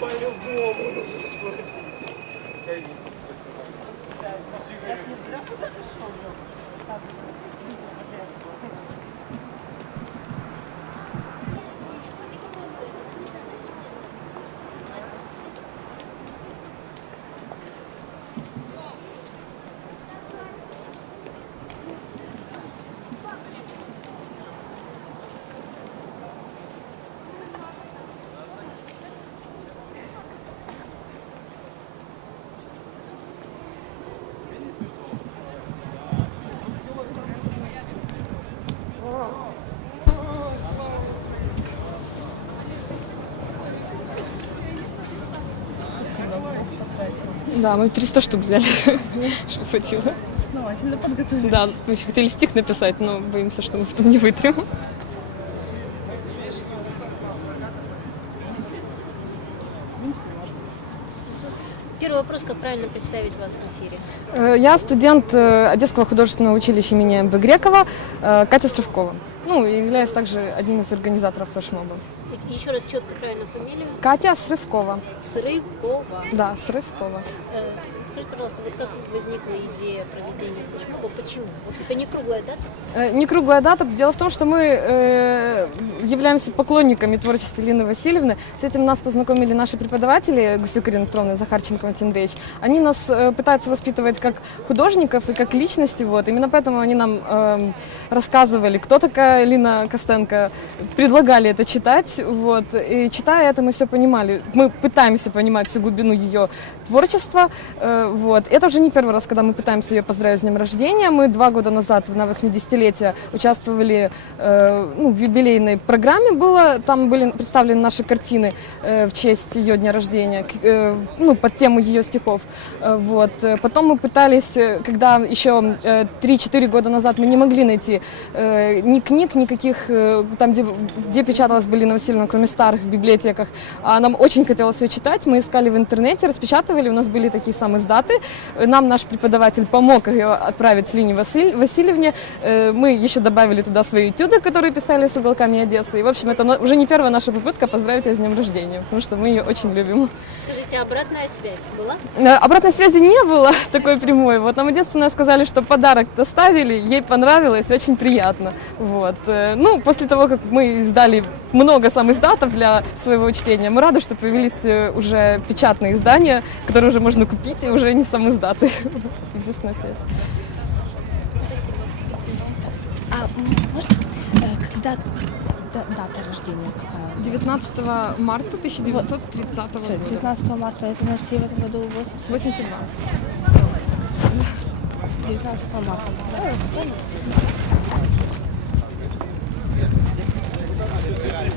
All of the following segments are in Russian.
По-любому. Да, мы 300 штук взяли, чтобы хватило. Основательно подготовились. Да, мы еще хотели стих написать, но боимся, что мы потом не вытрем. Первый вопрос, как правильно представить вас в эфире? Э, Я студент э, Одесского художественного училища имени Б. Грекова, э, Катя Срывкова. Ну, и являюсь также одним из организаторов флешмоба. Еще раз четко правильно фамилия. Катя Срывкова. Срывкова. Да, Срывкова. Э, скажите, пожалуйста, вот как возникла идея проведения флешмоба? Почему? Это не круглая дата? Э, Не круглая дата. Дело в том, что мы э, являемся поклонниками творчества Лины Васильевны. С этим нас познакомили наши преподаватели Гусюк Ирина Петровна и Захарченко Валентин Андреевич. Они нас э, пытаются воспитывать как художников и как личности. Вот. Именно поэтому они нам э, рассказывали, кто такая Лина Костенко, предлагали это читать. Вот. И читая это, мы все понимали. Мы пытаемся понимать всю глубину ее творчества. Вот. Это уже не первый раз, когда мы пытаемся ее поздравить с днем рождения. Мы два года назад на 80-летие участвовали э, ну, в юбилейной программе. Было, там были представлены наши картины э, в честь ее дня рождения, э, ну, под тему ее стихов. Э, вот. Потом мы пытались, э, когда еще э, 3-4 года назад мы не могли найти э, ни книг, никаких, э, там, где, где печаталась Белина Васильевна, кроме старых в библиотеках, а нам очень хотелось ее читать. Мы искали в интернете, распечатывали, у нас были такие самые даты. Нам наш преподаватель помог ее отправить Лине Василь- Васильевне. Э, Мы еще добавили туда свои этюды, которые писали с уголками Одессы. И, в общем, это уже не первая наша попытка поздравить ее с днем рождения, потому что мы ее очень любим. Скажите, обратная связь была? Э, Обратной связи не было такой прямой. Вот нам единственное сказали, что подарок доставили, ей понравилось, очень приятно. Вот. Э, Ну, после того, как мы издали много сам издатов для своего чтения, мы рады, что появились э, уже печатные издания, которые уже можно купить, и уже не сам издаты. Единственная связь. А можете, э, когда да- дата рождения какая? 19 марта 1930 Все, года. 19 марта, это значит ей в этом году 80. 82. 19 марта. Да,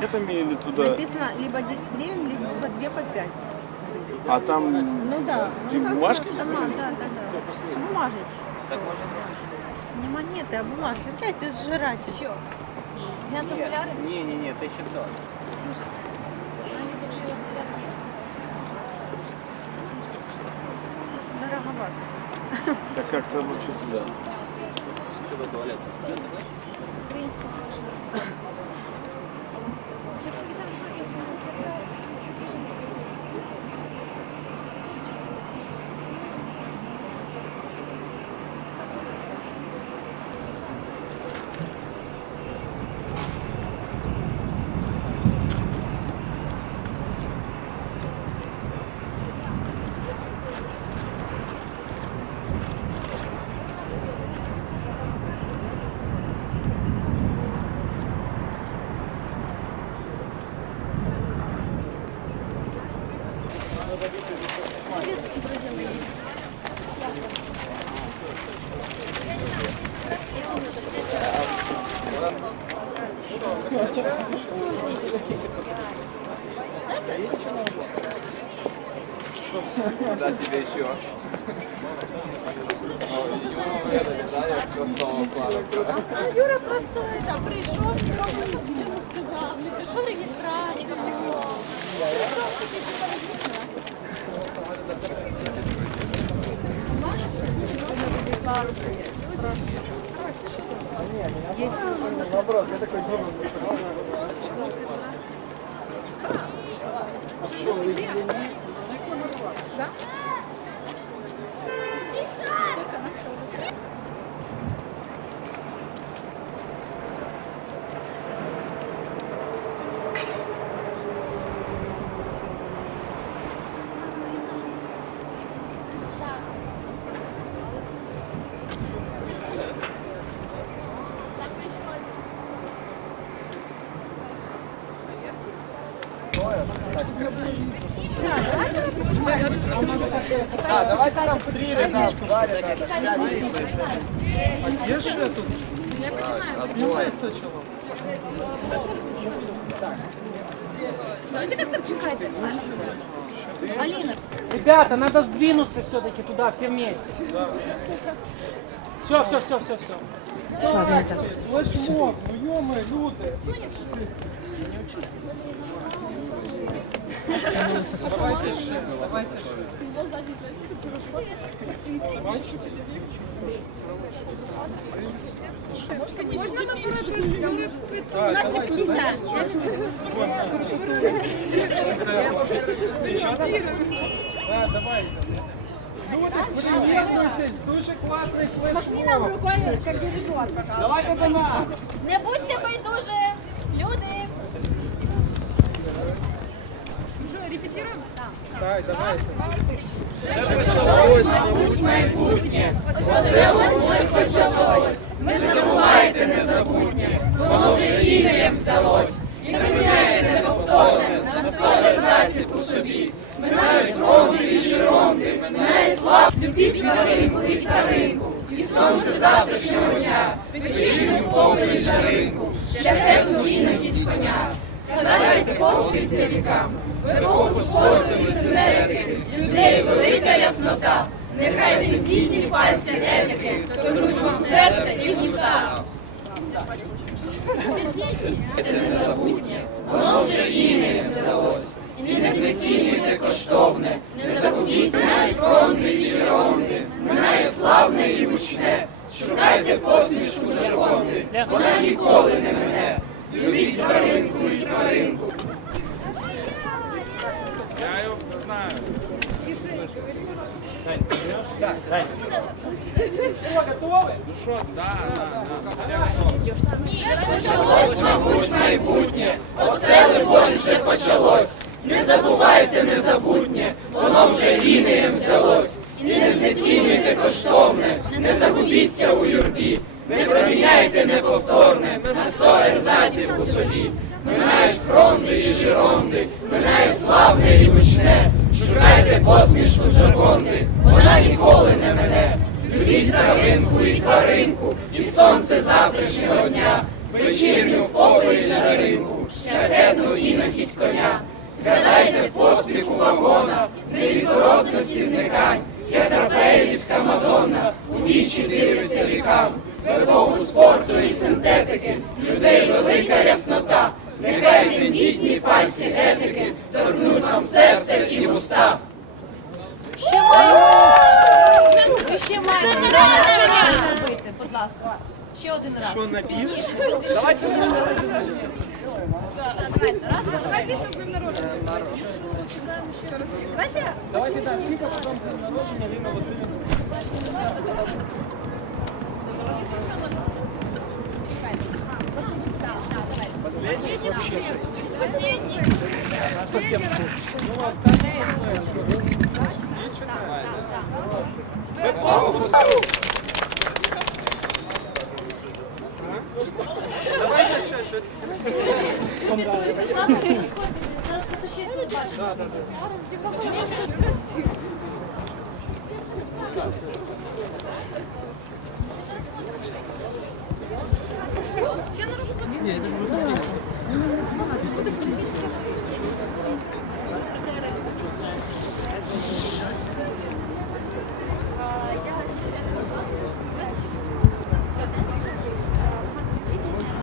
Метами или туда? Написано либо 10 гривен, либо 2 по 5. А там ну, да. Ну бумажки? Ну, сама, да, да, да. Бумажечки. Не монеты, а бумажки. Опять сжирать. Все. Снято Не, не, не, 1600. кажется, лучше туда. Куда тебе еще? Юра просто там пришел, кому-то все сказал, не пришел регистратор, Можешь? Можешь? Есть. Наоборот, я такой думаю. Да? Сказав, не прийшов реєстрацію. Ребята, надо сдвинуться все-таки туда, все вместе. Все, все, все, все, все. Флешмоб, ну ё люди. Да, давайте. Люди, приєднуйтесь, дуже класний флешмоб. Давайте до нас. Не будьте Фотографируем? Так, давай. Не забувайте незабутнє, воно вже вільним взялось. І приміняє неповторне на сто зацік у собі. І жиронди, минає слав. Любіть на ринку і на ринку, і сонце завтрашнього дня. Вечірню повні жаринку, ще певну іноді коня. Згадайте поспілься вікам, в епоху спорту і синетики, людей велика яснота. Нехай тендітні пальці етики, торгуть вам серце і вуста. Незабутнє, воно вже інеєм взялось, і не знецінюйте коштовне, не загубіть навіть фронти і жеронди, минає славне і гучне, шукайте посмішку Жаконди, вона ніколи не мене, любіть тваринку і тваринку. Я його знаю. Все, готовы? Ну Почалось, мабуть, майбутнє, оце либонь вже почалось. Не забувайте незабутнє, воно вже інеєм взялось. І не знецінюйте коштовне, не загубіться у юрбі, не проміняйте неповторне на сто ерзаців у собі. Минають фронти і жиронди, минає славне і гучне. Шукайте посмішку жаконди, вона ніколи не мене. Любіть травинку і тваринку, і сонце завтрашнього дня, вечірню в покої жаринку, шляхетну інохідь коня. Згадайте поспіху вагона, невідворотності зникань, як Рафаелівська Мадонна, у вічі дивиться вікам, в епоху спорту і синтетики, людей велика яснота, нехай тендітні пальці етики торкнуть вам серце і вуста. Ще маємо. Ще раз зробити, будь ласка. Ще один раз. Що, на біс? Давайте. Давайте, щоб ви народили. Давайте. Давайте так, скільки потім день народження Ліна Васильівна? Последний вообще жесть. Последний. Она совсем скучно. Останнє Давайте ще щось. Зараз просто ще тут бачимо. Ще не розумію.